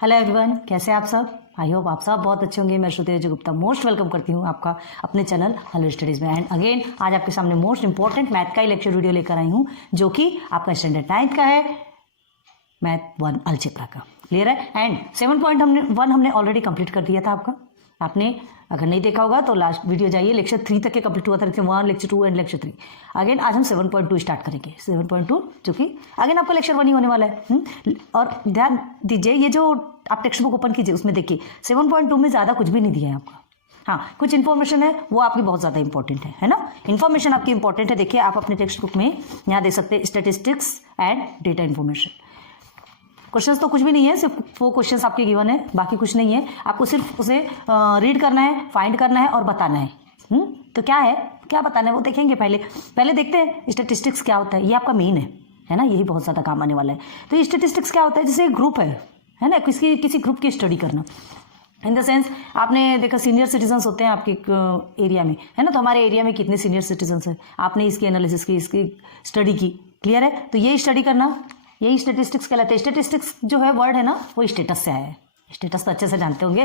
Hello everyone, कैसे हैं आप सब। आई होप आप सब बहुत अच्छे होंगे। मैं श्रुति गुप्ता मोस्ट वेलकम करती हूँ आपका अपने चैनल हेलो स्टडीज़ में। एंड अगेन आज आपके सामने मोस्ट इंपॉर्टेंट मैथ का ही लेक्चर वीडियो लेकर आई हूँ, जो कि आपका स्टैंडर्ड 9th का है, मैथ 1 अलजेब्रा का। क्लियर है। एंड 7.1 हमने ऑलरेडी कंप्लीट कर दिया था आपका। आपने अगर नहीं देखा होगा तो लास्ट वीडियो जाइए, लेक्चर 3 तक के कंप्लीट हुआ था, lecture 1, lecture 2 and lecture 3। Again आज हम 7.2 स्टार्ट करेंगे। 7.2 जो कि अगेन आपका लेक्चर 1 ही होने वाला है। और ध्यान दीजिए, ये जो आप टेक्स्ट बुक ओपन कीजिए उसमें देखिए 7.2 में ज़्यादा कुछ भी नहीं दिया है आपका। हाँ, कुछ इन्फॉर्मेशन है वो आपकी बहुत ज़्यादा इंपॉर्टेंट है ना। इन्फॉर्मेशन आपकी इंपॉर्टेंट है। देखिए आप अपने टेक्स्ट बुक में यहाँ दे सकते हैं statistics and data information. Questions तो कुछ भी नहीं है, सिर्फ वो क्वेश्चंस आपके गिवन है, बाकी कुछ नहीं है। आपको सिर्फ उसे रीड करना है, फाइंड करना है और बताना है। तो क्या है, क्या बताना है वो देखेंगे। पहले देखते हैं स्टेटिस्टिक्स क्या होता है। ये आपका मेन है ना, यही बहुत ज़्यादा काम आने वाला है। तो ये स्टेटिस्टिक्स क्या होता है, जैसे एक ग्रुप है ना, किसी ग्रुप की स्टडी करना। इन द सेंस आपने देखा सीनियर सिटीजन्स होते हैं आपके एरिया में, है ना। तो हमारे एरिया में कितने सीनियर सिटीजन्स हैं, आपने इसकी एनालिसिस की, इसकी स्टडी की। क्लियर है। तो ये स्टडी करना, यही स्टेटिस्टिक्स कहलाते हैं। स्टेटिस्टिक्स जो है वर्ड है ना, वो स्टेटस से आया है। स्टेटस तो अच्छे से जानते होंगे।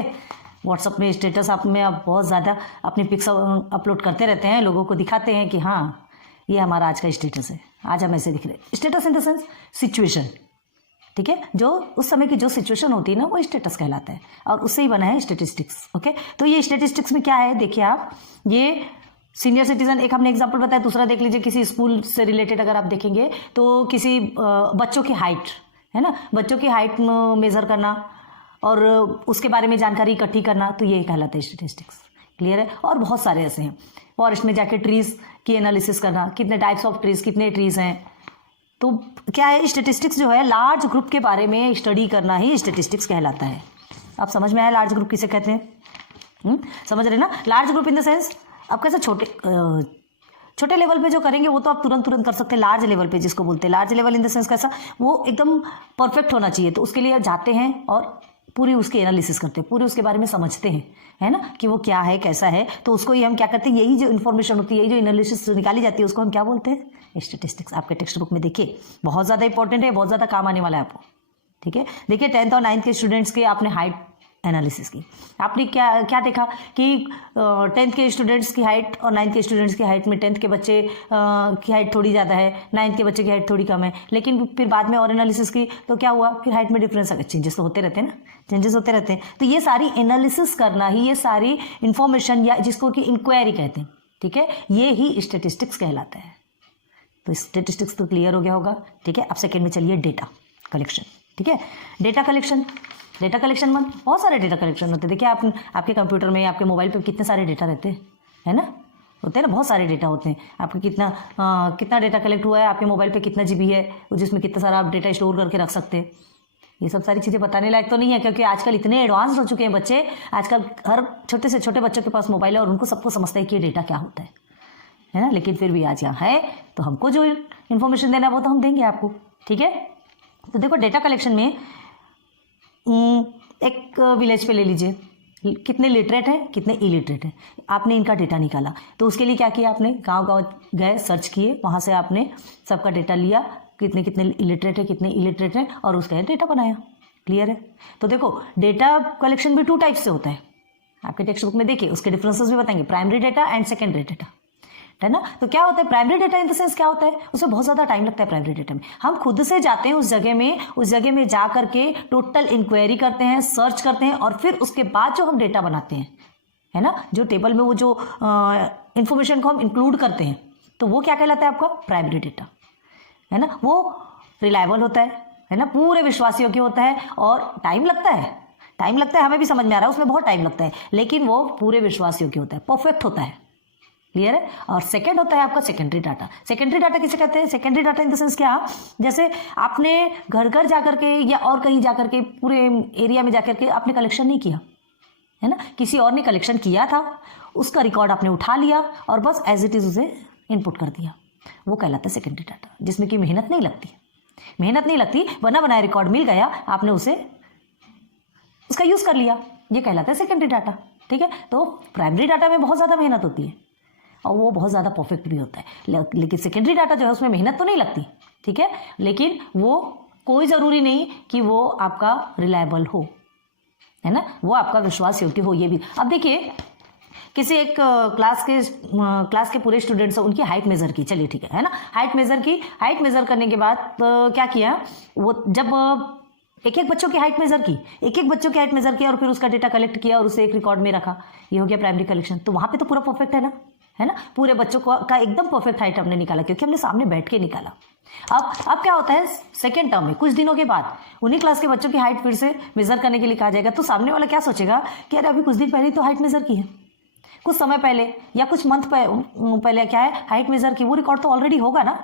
व्हाट्सअप में स्टेटस आप बहुत ज़्यादा अपनी पिक्स अपलोड करते रहते हैं, लोगों को दिखाते हैं कि हाँ ये हमारा आज का स्टेटस है, आज हम ऐसे दिख रहे। Status in the sense situation, ठीक है। जो उस समय की जो सिचुएशन होती है ना, वो स्टेटस कहलाता है, और उससे ही बना है स्टेटिस्टिक्स। ओके, तो ये स्टेटिस्टिक्स में क्या है देखिए आप, ये सीनियर सिटीजन एक हमने एग्जांपल बताया। दूसरा देख लीजिए, किसी स्कूल से रिलेटेड अगर आप देखेंगे तो किसी बच्चों की हाइट, है ना, बच्चों की हाइट मेजर करना और उसके बारे में जानकारी इकट्ठी करना, तो ये कहलाता है स्टेटिस्टिक्स। क्लियर है। और बहुत सारे ऐसे हैं, फॉरेस्ट में जाके ट्रीज की एनालिसिस करना, कितने टाइप्स ऑफ ट्रीज, कितने ट्रीज हैं। तो क्या है, स्टेटिस्टिक्स जो है लार्ज ग्रुप के बारे में स्टडी करना ही स्टेटिस्टिक्स कहलाता है। आप समझ में आया लार्ज ग्रुप किसे कहते हैं। समझ रहे ना। Large group in the sense आप कैसे छोटे लेवल पे जो करेंगे वो तो आप तुरंत कर सकते हैं। लार्ज लेवल पे जिसको बोलते हैं, large level in the sense कैसा, वो एकदम परफेक्ट होना चाहिए। तो उसके लिए जाते हैं और पूरी उसकी एनालिसिस करते हैं, पूरे उसके बारे में समझते हैं, है ना, कि वो क्या है, कैसा है। तो उसको ही हम क्या करते हैं, यही जो इन्फॉर्मेशन होती है, यही जो एनालिसिस निकाली जाती है, उसको हम क्या बोलते हैं, स्टेटिस्टिक्स। आपके टेक्स्ट बुक में देखिए, बहुत ज़्यादा इंपॉर्टेंट है, बहुत ज़्यादा काम आने वाला है आपको। ठीक है। देखिए 10th और 9th के स्टूडेंट्स के आपने हाइट एनालिसिस की, आपने क्या देखा कि 10th के स्टूडेंट्स की हाइट और 9th के स्टूडेंट्स की हाइट में 10th के बच्चे की हाइट थोड़ी ज़्यादा है, 9th के बच्चे की हाइट थोड़ी कम है। लेकिन फिर बाद में और एनालिसिस की तो क्या हुआ, फिर हाइट में डिफरेंस आ गया। चेंजेस तो होते रहते हैं ना, चेंजेस होते रहते हैं। तो ये सारी एनालिसिस करना ही, ये सारी इंफॉर्मेशन, या जिसको कि इंक्वायरी कहते हैं, ठीक है, ये ही स्टेटिस्टिक्स कहलाता है। तो स्टेटिस्टिक्स तो क्लियर हो गया होगा। ठीक है। अब सेकेंड में चलिए डेटा कलेक्शन। ठीक है। डेटा कलेक्शन में बहुत सारे डेटा कलेक्शन होते हैं। देखिए आपके कंप्यूटर में, आपके मोबाइल पे कितने सारे डेटा रहते हैं, है ना, होते हैं ना, बहुत सारे डेटा होते हैं। आपके कितना डेटा कलेक्ट हुआ है, आपके मोबाइल पे कितना जीबी है, जिसमें कितना सारा आप डेटा स्टोर करके रख सकते हैं। ये सब सारी चीज़ें बताने लायक तो नहीं है, क्योंकि आजकल इतने एडवांस हो चुके हैं बच्चे। आजकल हर छोटे से छोटे बच्चों के पास मोबाइल है और उनको सबको समझता है कि ये डेटा क्या होता है ना। लेकिन फिर भी आज यहाँ है, तो हमको जो इन्फॉर्मेशन देना है वो तो हम देंगे आपको। ठीक है। तो देखो डेटा कलेक्शन में एक विलेज पे ले लीजिए, कितने लिटरेट हैं, कितने इलिटरेट हैं, आपने इनका डेटा निकाला। तो उसके लिए क्या किया आपने, गांव गए, सर्च किए, वहाँ से आपने सबका डेटा लिया, कितने इलिटरेट है, कितने इलिटरेट हैं, और उसका डेटा बनाया। क्लियर है। तो देखो डेटा कलेक्शन भी 2 टाइप से होता है। आपके टेक्स्ट बुक में देखिए, उसके डिफरेंसेस भी बताएंगे, primary data and secondary data, है ना। तो क्या होता है primary data in the sense, क्या होता है, उसमें बहुत ज़्यादा टाइम लगता है। प्राइमरी डेटा में हम खुद से जाते हैं उस जगह में जा करके टोटल इंक्वायरी करते हैं, सर्च करते हैं, और फिर उसके बाद जो हम डेटा बनाते हैं, है ना, जो टेबल में वो जो इंफॉर्मेशन को हम इंक्लूड करते हैं, तो वो क्या कहलाता है आपका प्राइमरी डेटा, है ना। वो रिलायबल होता है ना, पूरे विश्वास योग्य होता है, और टाइम लगता है, हमें भी समझ में आ रहा है, उसमें बहुत टाइम लगता है, लेकिन वो पूरे विश्वास योग्य होता है, परफेक्ट होता है। क्लियर है। और सेकंड होता है आपका सेकेंडरी डाटा। सेकेंडरी डाटा किसे कहते हैं, secondary data in the sense क्या, जैसे आपने घर जाकर के या और कहीं जाकर के, पूरे एरिया में जाकर के आपने कलेक्शन नहीं किया, है ना, किसी और ने कलेक्शन किया था, उसका रिकॉर्ड आपने उठा लिया और बस एज इट इज उसे इनपुट कर दिया, वो कहलाता है सेकेंडरी डाटा, जिसमें कि मेहनत नहीं लगती, बना बनाया रिकॉर्ड मिल गया, आपने उसका यूज कर लिया, ये कहलाता है सेकेंडरी डाटा। ठीक है। तो प्राइमरी डाटा में बहुत ज़्यादा मेहनत होती है और वो बहुत ज़्यादा परफेक्ट भी होता है, लेकिन सेकेंडरी डाटा जो है उसमें मेहनत तो नहीं लगती। ठीक है। लेकिन वो कोई ज़रूरी नहीं कि वो आपका रिलायबल हो, है ना, वो आपका विश्वास योग्य हो। ये भी अब देखिए, किसी एक क्लास के पूरे स्टूडेंट्स उनकी हाइट मेजर की, चलिए ठीक है ना, हाइट मेजर की। हाइट मेजर करने के बाद क्या किया, वो जब एक एक बच्चों की हाइट मेजर की, एक एक बच्चों की हाइट मेजर किया और फिर उसका डेटा कलेक्ट किया और उसे एक रिकॉर्ड में रखा, ये हो गया प्राइमरी कलेक्शन। तो वहां पे तो पूरा परफेक्ट है ना, पूरे बच्चों का एकदम परफेक्ट हाइट हमने निकाला क्योंकि हमने सामने बैठ के निकाला। अब क्या होता है, सेकेंड टर्म में कुछ दिनों के बाद उन्हीं क्लास के बच्चों की हाइट फिर से मेजर करने के लिए कहा जाएगा। तो सामने वाला क्या सोचेगा कि अरे अभी कुछ दिन पहले तो हाइट मेजर की है, कुछ समय पहले या कुछ मंथ पहले क्या है हाइट मेजर की, वो रिकॉर्ड तो ऑलरेडी होगा ना,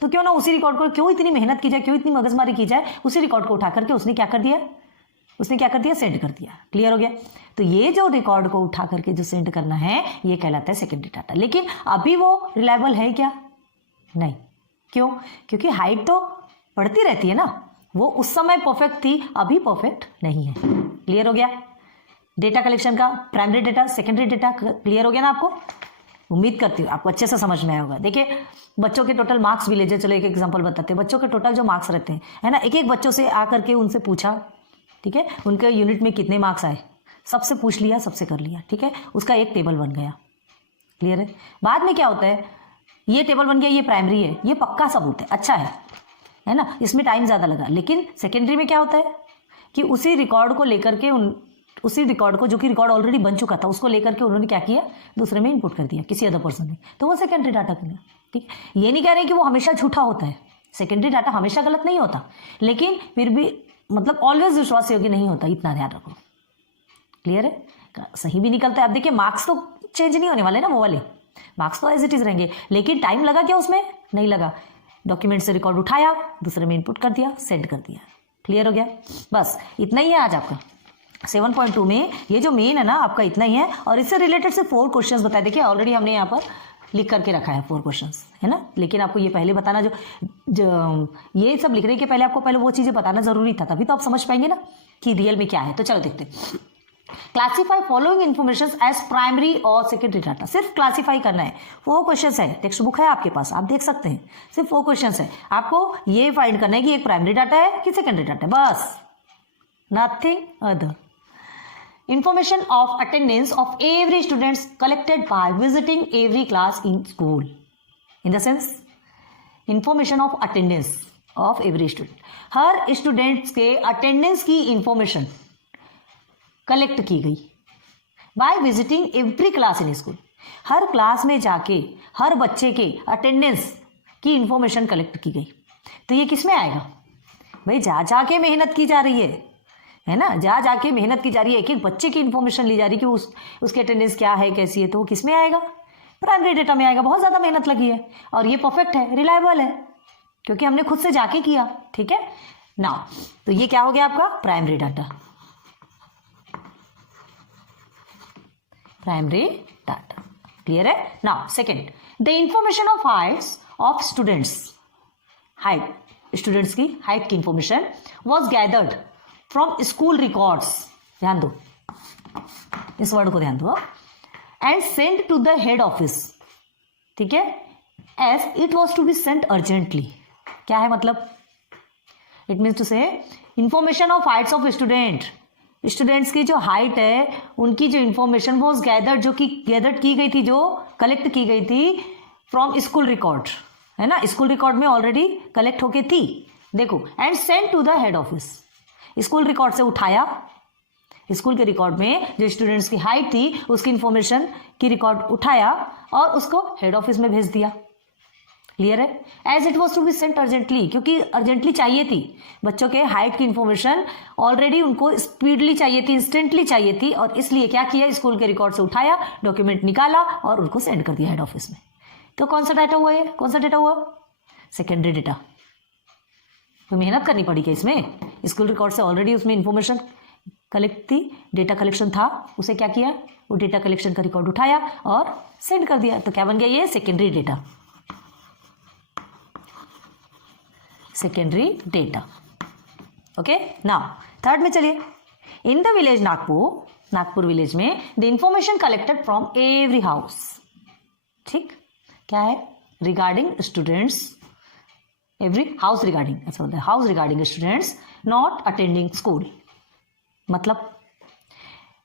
तो क्यों ना उसी रिकॉर्ड को, क्यों इतनी मेहनत की जाए, क्यों इतनी मगजमारी की जाए, उसी रिकॉर्ड को उठा करके उसने क्या कर दिया, सेंड कर दिया। क्लियर हो गया। तो ये जो रिकॉर्ड को उठा करके जो सेंड करना है ये कहलाता है सेकेंडरी डाटा। लेकिन अभी वो रिलायबल है क्या? नहीं। क्यों? क्योंकि हाइट तो बढ़ती रहती है ना, वो उस समय परफेक्ट थी, अभी परफेक्ट नहीं है। क्लियर हो गया। डेटा कलेक्शन का primary data, secondary data clear हो गया ना आपको? उम्मीद करती हूँ आपको अच्छे से समझ में आया होगा। देखिए, बच्चों के टोटल मार्क्स भी लीजिए, चलो एक एग्जांपल बताते हैं। बच्चों के टोटल जो मार्क्स रहते हैं, है ना, एक एक बच्चों से आकर के उनसे पूछा, ठीक है, उनके यूनिट में कितने मार्क्स आए, सबसे पूछ लिया, सबसे कर लिया, ठीक है, उसका एक टेबल बन गया। क्लियर है। बाद में क्या होता है, ये टेबल बन गया, ये प्राइमरी है, ये पक्का सबूत है, अच्छा है ना, इसमें टाइम ज़्यादा लगा। लेकिन सेकेंडरी में क्या होता है कि उसी रिकॉर्ड को लेकर के उसी रिकॉर्ड को, जो कि रिकॉर्ड ऑलरेडी बन चुका था, उसको लेकर के उन्होंने क्या किया, दूसरे में इनपुट कर दिया, किसी अदर पर्सन ने, तो वो सेकेंडरी डाटा कर लिया। ठीक, ये नहीं कह रहे कि वो हमेशा झूठा होता है, सेकेंडरी डाटा हमेशा गलत नहीं होता, लेकिन फिर भी मतलब ऑलवेज विश्वास योग्य नहीं होता, इतना ध्यान रखो। क्लियर है। सही भी निकलता है। अब देखिए, मार्क्स तो चेंज नहीं होने वाले ना, वो वाले मार्क्स तो एज इट इज रहेंगे, लेकिन टाइम लगा क्या उसमें? नहीं लगा। डॉक्यूमेंट से रिकॉर्ड उठाया, दूसरे में इनपुट कर दिया, सेंड कर दिया। क्लियर हो गया। बस इतना ही है आज आपका 7.2 में। ये जो मेन है ना आपका, इतना ही है। और इससे रिलेटेड से 4 क्वेश्चंस बताए। देखिए ऑलरेडी हमने यहाँ पर लिख करके रखा है 4 क्वेश्चंस, है ना, लेकिन आपको ये पहले बताना, जो ये सब लिखने के पहले आपको पहले वो चीज़ें बताना जरूरी था, तभी तो आप समझ पाएंगे ना कि रियल में क्या है। तो चलो देखते हैं। Classify following information as primary और सेकेंडरी डाटा। सिर्फ क्लासीफाई करना है। 4 क्वेश्चन है, टेक्स्ट बुक है आपके पास, आप देख सकते हैं। सिर्फ 4 क्वेश्चन है, आपको ये फाइंड करना है कि एक प्राइमरी डाटा है कि सेकेंडरी डाटा है, बस, nothing other. Information of attendance of every students collected by visiting every class in school. In the sense, information of attendance of every student. Her students के attendance की information collect की गई by visiting every class in school. Her class में जाके हर बच्चे के attendance की information collect की गई। तो ये किस में आएगा भाई? जा जाके मेहनत की जा रही है ना, जा जाके मेहनत की जा रही है, एक एक बच्चे की इंफॉर्मेशन ली जा रही है कि उसके अटेंडेंस क्या है, कैसी है, तो वो किस में आएगा? प्राइमरी डेटा में आएगा। बहुत ज़्यादा मेहनत लगी है और ये परफेक्ट है, रिलायबल है, क्योंकि हमने खुद से जाके किया। ठीक है ना, तो ये क्या हो गया आपका primary data. Primary data clear है। Now second, the information of heights of students. Height, students की हाइट की information was gathered from school records. ध्यान दो, इस वर्ड को ध्यान दो। And send to the head office. ठीक है, as it was to be sent urgently. क्या है मतलब? It means to say information of heights of student. Students की जो हाइट है उनकी जो इंफॉर्मेशन वॉज गैदर्ड, जो कि गैदर्ड की गई थी, जो कलेक्ट की गई थी फ्रॉम स्कूल रिकॉर्ड, है ना, स्कूल रिकॉर्ड में ऑलरेडी कलेक्ट होके थी। देखो, and send to the head office. School record से उठाया, स्कूल के रिकॉर्ड में जो स्टूडेंट्स की हाइट थी उसकी इंफॉर्मेशन की रिकॉर्ड उठाया और उसको हेड ऑफिस में भेज दिया। क्लियर है। As it was to be sent urgently, क्योंकि अर्जेंटली चाहिए थी बच्चों के हाइट की इंफॉर्मेशन, ऑलरेडी उनको स्पीडली चाहिए थी, इंस्टेंटली चाहिए थी, और इसलिए क्या किया, स्कूल के रिकॉर्ड से उठाया, डॉक्यूमेंट निकाला और उनको सेंड कर दिया हेड ऑफिस में। तो कौन सा डाटा हुआ है? कौन सा डाटा हुआ? Secondary data. तो मेहनत करनी पड़ी क्या इसमें? स्कूल रिकॉर्ड से ऑलरेडी उसमें इंफॉर्मेशन कलेक्ट थी, डेटा कलेक्शन था, उसे क्या किया, वो डेटा कलेक्शन का रिकॉर्ड उठाया और सेंड कर दिया। तो क्या बन गया ये? Secondary data. Secondary data. Okay, now third में चलिए। In the village Nagpur village में the information collected from every house. ठीक, क्या है? Regarding students, every house regarding, ऐसा होता है, house regarding students not attending school. मतलब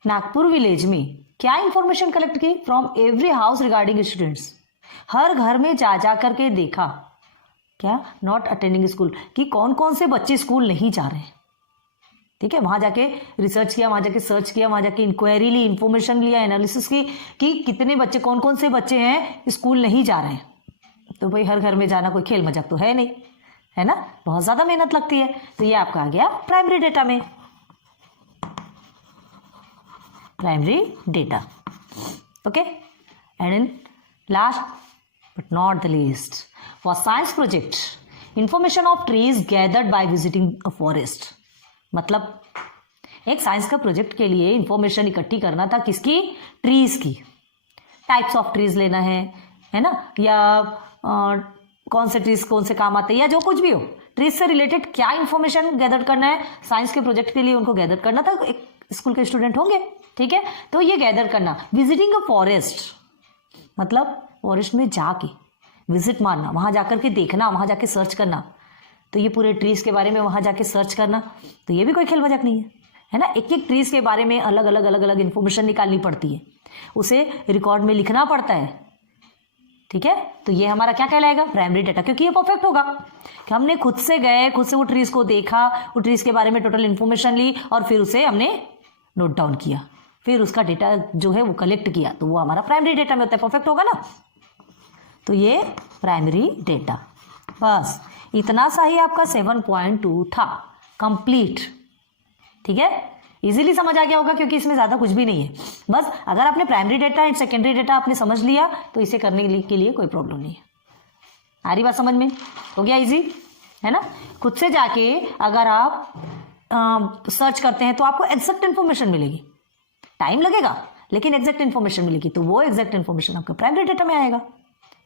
नागपुर विलेज में क्या इंफॉर्मेशन कलेक्ट की? From every house regarding students. हर घर में जा जा करके देखा, क्या? नॉट अटेंडिंग स्कूल, कि कौन कौन से बच्चे स्कूल नहीं जा रहे हैं। ठीक है, वहां जाके रिसर्च किया, वहां जाके सर्च किया, वहां जाके इंक्वायरी ली, इंफॉर्मेशन लिया, एनालिसिस की कि कितने बच्चे, कौन कौन से बच्चे हैं स्कूल नहीं जा रहे हैं। तो भाई हर घर में जाना कोई खेल मजाक तो है नहीं, है ना, बहुत ज्यादा मेहनत लगती है। तो ये आपका आ गया प्राइमरी डेटा में, primary data. Okay, and in last but not the least, for science project information of trees gathered by visiting a forest. मतलब एक साइंस का प्रोजेक्ट के लिए इंफॉर्मेशन इकट्ठी करना था, किसकी? ट्रीज की। टाइप्स ऑफ ट्रीज लेना है ना, या कौन से ट्रीज कौन से काम आते हैं, या जो कुछ भी हो, ट्रीज से रिलेटेड क्या इंफॉर्मेशन गैदर करना है साइंस के प्रोजेक्ट के लिए, उनको गैदर करना था। एक स्कूल के स्टूडेंट होंगे, ठीक है, तो ये गैदर करना। विजिटिंग अ फॉरेस्ट मतलब फॉरेस्ट में जाके विजिट मारना, वहां जाकर के देखना, वहां जाके सर्च करना। तो ये पूरे ट्रीज के बारे में वहां जाके सर्च करना, तो ये भी कोई खेल मजाक नहीं है ना। एक एक ट्रीज के बारे में अलग अलग इंफॉर्मेशन निकालनी पड़ती है, उसे रिकॉर्ड में लिखना पड़ता है। ठीक है, तो ये हमारा क्या कहलाएगा? प्राइमरी डेटा, क्योंकि ये परफेक्ट होगा कि हमने खुद से गए, खुद से वो ट्रीज को देखा, वो ट्रीज के बारे में टोटल इन्फॉर्मेशन ली और फिर उसे हमने नोट डाउन किया, फिर उसका डेटा जो है वो कलेक्ट किया, तो वो हमारा प्राइमरी डेटा में होता है, परफेक्ट होगा ना। तो ये प्राइमरी डेटा। बस इतना सा ही आपका 7.2 था, कंप्लीट। ठीक है, इजीली समझ आ गया होगा क्योंकि इसमें ज्यादा कुछ भी नहीं है। बस अगर आपने primary data and secondary data आपने समझ लिया तो इसे करने के लिए कोई प्रॉब्लम नहीं है। आ रही बात समझ में? हो गया इजी, है ना। खुद से जाके अगर आप सर्च करते हैं तो आपको एग्जैक्ट इन्फॉर्मेशन मिलेगी, टाइम लगेगा लेकिन एग्जैक्ट इन्फॉर्मेशन मिलेगी, तो वो एग्जैक्ट इन्फॉर्मेशन आपका प्राइमरी डेटा में आएगा।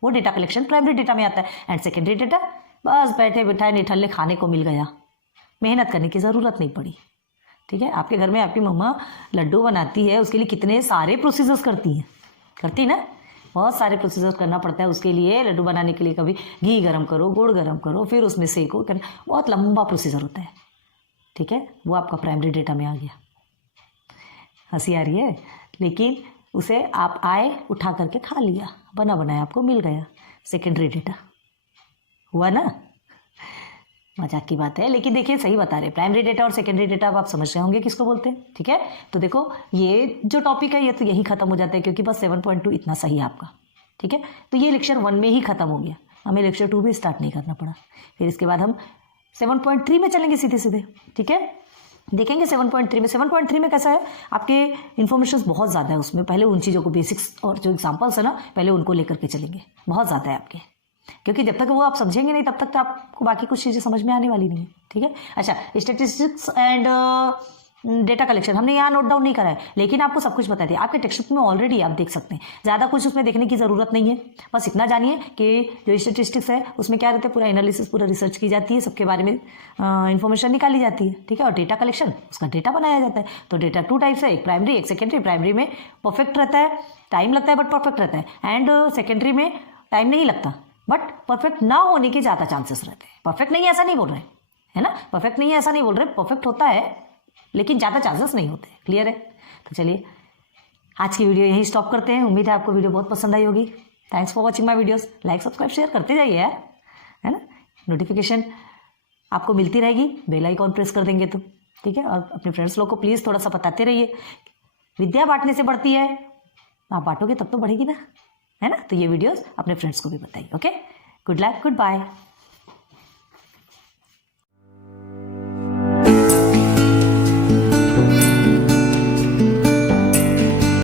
वो डेटा कलेक्शन प्राइमरी डेटा में आता है। एंड सेकेंडरी डेटा बस बैठे बिठाए निठल्ले खाने को मिल गया, मेहनत करने की ज़रूरत नहीं पड़ी। ठीक है, आपके घर में आपकी मम्मा लड्डू बनाती है, उसके लिए कितने सारे प्रोसीजर्स करती ना, बहुत सारे प्रोसीजर्स करना पड़ता है उसके लिए। लड्डू बनाने के लिए कभी घी गरम करो, गुड़ गरम करो, फिर उसमें सेको, बहुत लंबा प्रोसीजर होता है। ठीक है, वो आपका प्राइमरी डेटा में आ गया। हंसी आ रही है, लेकिन उसे आप आए उठा करके खा लिया, बना बनाया आपको मिल गया, सेकेंडरी डेटा हुआ ना। मजाक की बात है, लेकिन देखिए सही बता रहे, प्राइमरी डेटा और सेकेंडरी डेटा अब आप समझ रहे होंगे किसको बोलते हैं। ठीक है, तो देखो ये जो टॉपिक है ये तो यही खत्म हो जाता है, क्योंकि बस 7.2 इतना सही है आपका। ठीक है, तो ये लेक्चर 1 में ही खत्म हो गया, हमें लेक्चर 2 भी स्टार्ट नहीं करना पड़ा। फिर इसके बाद हम 7.3 में चलेंगे सीधे सीधे। ठीक है, देखेंगे 7.3 में। 7.3 में कैसा है, आपके इन्फॉर्मेशन बहुत ज़्यादा है उसमें। पहले उन चीज़ों को, बेसिक्स और जो एग्जाम्पल्स है ना, पहले उनको लेकर के चलेंगे, बहुत ज़्यादा है आपके, क्योंकि जब तक वो आप समझेंगे नहीं तब तक तो आपको बाकी कुछ चीज़ें समझ में आने वाली नहीं है। ठीक है, अच्छा, स्टैटिस्टिक्स एंड डेटा कलेक्शन हमने यहाँ नोट डाउन नहीं करा है, लेकिन आपको सब कुछ बता दिया। आपके टेक्स्ट बुक में ऑलरेडी आप देख सकते हैं, ज़्यादा कुछ उसमें देखने की ज़रूरत नहीं है। बस इतना जानिए कि जो स्टैटिस्टिक्स है उसमें क्या रहता है, पूरा एनालिसिस, पूरा रिसर्च की जाती है, सबके बारे में इन्फॉर्मेशन निकाली जाती है। ठीक है, और डेटा कलेक्शन उसका डेटा बनाया जाता है। तो डेटा 2 टाइप्स है, एक प्राइमरी एक सेकेंडरी। प्राइमरी में परफेक्ट रहता है, टाइम लगता है बट परफेक्ट रहता है। एंड सेकेंडरी में टाइम नहीं लगता बट परफेक्ट ना होने के ज़्यादा चांसेस रहते हैं। परफेक्ट नहीं है ऐसा नहीं बोल रहे, है ना, परफेक्ट नहीं है ऐसा नहीं बोल रहे, परफेक्ट होता है लेकिन ज़्यादा चांसेस नहीं होते। क्लियर है? तो चलिए आज की वीडियो यही स्टॉप करते हैं। उम्मीद है आपको वीडियो बहुत पसंद आई होगी। Thanks for watching my videos. Like subscribe share करते जाइए यार, है ना। नोटिफिकेशन आपको मिलती रहेगी, बेल आइकॉन प्रेस कर देंगे तो। ठीक है, और अपने फ्रेंड्स लोग को प्लीज़ थोड़ा सा बताते रहिए। विद्या बांटने से बढ़ती है, आप बांटोगे तब तो बढ़ेगी ना, है ना। तो ये वीडियोस अपने फ्रेंड्स को भी बताइए। Okay, good luck, good bye.